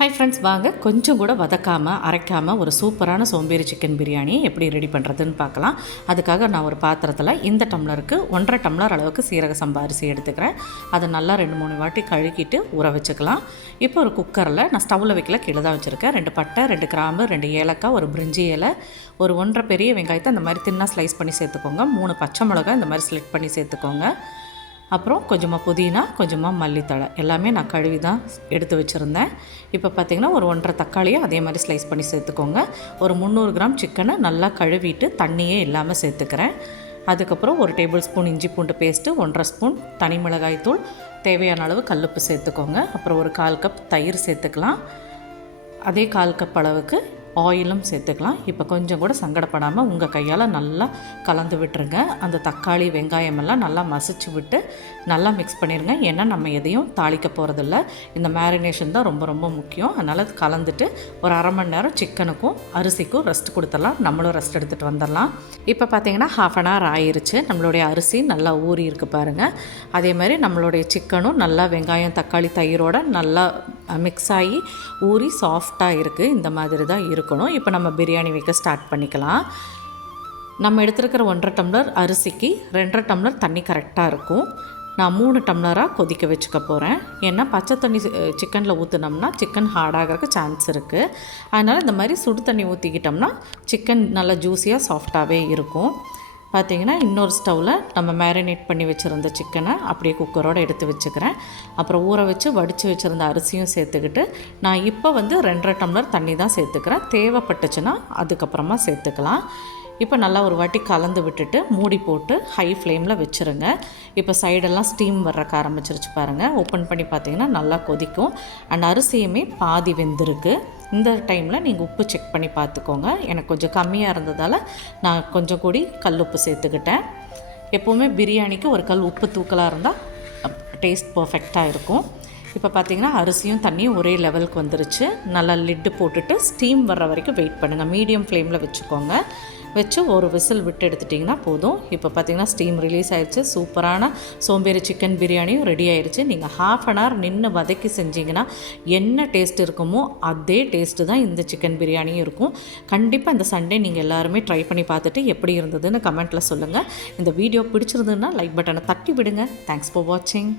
Hi friends, வாங்க கொஞ்சம் கூட வதக்காமல் அரைக்காமல் ஒரு சூப்பரான சோம்பேறி சிக்கன் பிரியாணி எப்படி ரெடி பண்ணுறதுன்னு பார்க்கலாம். அதுக்காக நான் ஒரு பாத்திரத்தில் இந்த டம்ளருக்கு 1.5 டம்ளர் அளவுக்கு சீரக சம்பா அரிசி எடுத்துக்கிறேன். அதை நல்லா 2-3 வாட்டி கழுகிட்டு ஊற வச்சுக்கலாம். இப்போ ஒரு குக்கரில் நான் ஸ்டவ்வில் வைக்கல, கீழே தான் வச்சுருக்கேன். 2 பட்டை, 2 கிராம்பு, 2 ஏலக்காய், ஒரு பிரிஞ்சி இலை, ஒரு 1.5 பெரிய வெங்காயத்தை அந்த மாதிரி தின்னாக ஸ்லைஸ் பண்ணி சேர்த்துக்கோங்க. 3 பச்சை மிளகாய் இந்த மாதிரி ஸ்லிட் பண்ணி சேர்த்துக்கோங்க. அப்புறம் கொஞ்சமாக புதினா, கொஞ்சமாக மல்லித்தழை எல்லாமே நான் கழுவி தான் எடுத்து வச்சுருந்தேன். இப்போ பார்த்திங்கன்னா ஒரு 1.5 தக்காளியை அதே மாதிரி ஸ்லைஸ் பண்ணி சேர்த்துக்கோங்க. ஒரு 300 கிராம் சிக்கனை நல்லா கழுவிட்டு தண்ணியே இல்லாமல் சேர்த்துக்கிறேன். அதுக்கப்புறம் ஒரு டேபிள் ஸ்பூன் இஞ்சி பூண்டு பேஸ்ட்டு, 1.5 ஸ்பூன் தனி மிளகாய் தூள், தேவையான அளவு கல்லுப்பு சேர்த்துக்கோங்க. அப்புறம் ஒரு 1/4 கப் தயிர் சேர்த்துக்கலாம். அதே 1/4 கப் அளவுக்கு ஆயிலும் சேர்த்துக்கலாம். இப்போ கொஞ்சம் கூட சங்கடப்படாமல் உங்கள் கையால் நல்லா கலந்து விட்டுருங்க. அந்த தக்காளி வெங்காயம் எல்லாம் நல்லா மசிச்சு விட்டு நல்லா மிக்ஸ் பண்ணிடுங்க. ஏன்னா நம்ம எதையும் தாளிக்க போகிறதில்ல, இந்த மேரினேஷன் தான் ரொம்ப ரொம்ப முக்கியம். அதனால் கலந்துட்டு ஒரு 1/2 மணி நேரம் சிக்கனுக்கும் அரிசிக்கும் ரெஸ்ட் கொடுத்துடலாம். நம்மளும் ரெஸ்ட் எடுத்துகிட்டு வந்துடலாம். இப்போ பார்த்திங்கன்னா 1/2 அன் ஹவர் ஆயிடுச்சு. நம்மளுடைய அரிசி நல்லா ஊறி இருக்குது பாருங்கள். அதே மாதிரி நம்மளுடைய சிக்கனும் நல்லா வெங்காயம் தக்காளி தயிரோட நல்லா மிக்ஸ் ஆகி ஊறி சாஃப்டாக இருக்குது. இந்த மாதிரி தான் இருக்கணும். இப்போ நம்ம பிரியாணி வைக்க ஸ்டார்ட் பண்ணிக்கலாம். நம்ம எடுத்துருக்கிற 1.5 டம்ளர் அரிசிக்கு 2.5 டம்ளர் தண்ணி கரெக்டாக இருக்கும். நான் 3 டம்ளராக கொதிக்க வச்சுக்க போகிறேன். ஏன்னா பச்சை தண்ணி சிக்கனில் ஊற்றுனோம்னா சிக்கன் ஹார்டாகிறதுக்கு சான்ஸ் இருக்குது. அதனால் இந்த மாதிரி சுடு தண்ணி ஊற்றிக்கிட்டோம்னா சிக்கன் நல்லா ஜூஸியாக சாஃப்டாகவே இருக்கும். பார்த்திங்கன்னா இன்னொரு ஸ்டவ்வில் நம்ம மேரினேட் பண்ணி வச்சுருந்த சிக்கனை அப்படியே குக்கரோடு எடுத்து வச்சுக்கிறேன். அப்புறம் ஊற வச்சு வடித்து வச்சுருந்த அரிசியும் சேர்த்துக்கிட்டு நான் இப்போ 2.5 டம்ளர் தண்ணி தான் சேர்த்துக்கிறேன். தேவைப்பட்டுச்சுன்னா அதுக்கப்புறமா சேர்த்துக்கலாம். இப்போ நல்லா ஒரு வாட்டி கலந்து விட்டுட்டு மூடி போட்டு ஹை ஃப்ளேமில் வச்சுருங்க. இப்போ சைடெல்லாம் ஸ்டீம் வர்றக்க ஆரம்பிச்சிருச்சு பாருங்கள். ஓப்பன் பண்ணி பார்த்திங்கன்னா நல்லா கொதிக்கும். அண்ட் அரிசியுமே பாதி வெந்திருக்கு. இந்த டைமில் நீங்கள் உப்பு செக் பண்ணி பார்த்துக்கோங்க. எனக்கு கொஞ்சம் கம்மியாக இருந்ததால் நான் கொஞ்சம் கூடி கல் உப்பு சேர்த்துக்கிட்டேன். எப்போவுமே பிரியாணிக்கு ஒரு கல் உப்பு தூக்கலாக இருந்தால் டேஸ்ட் பர்ஃபெக்டாக இருக்கும். இப்போ பார்த்திங்கன்னா அரிசியும் தண்ணியும் ஒரே லெவலுக்கு வந்துருச்சு. நல்லா லிட்டு போட்டுட்டு ஸ்டீம் வர்ற வரைக்கும் வெயிட் பண்ணுங்கள். மீடியம் ஃப்ளேமில் வச்சுக்கோங்க. வச்சு ஒரு விசில் விட்டு எடுத்துட்டிங்கன்னா போதும். இப்போ பார்த்திங்கன்னா ஸ்டீம் ரிலீஸ் ஆகிடுச்சு. சூப்பரான சோம்பேறி சிக்கன் பிரியாணியும் ரெடி ஆகிடுச்சு. நீங்கள் 1/2 அன் ஹவர் நின்று வதக்கி செஞ்சிங்கன்னா என்ன டேஸ்ட் இருக்குமோ அதே டேஸ்ட்டு தான் இந்த சிக்கன் பிரியாணியும் இருக்கும். கண்டிப்பாக இந்த சண்டே நீங்கள் எல்லாருமே ட்ரை பண்ணி பார்த்துட்டு எப்படி இருந்ததுன்னு கமெண்ட்டில் சொல்லுங்கள். இந்த வீடியோ பிடிச்சிருந்ததுன்னா லைக் பட்டனை தட்டி விடுங்க. தேங்க்ஸ் ஃபார் வாட்சிங்.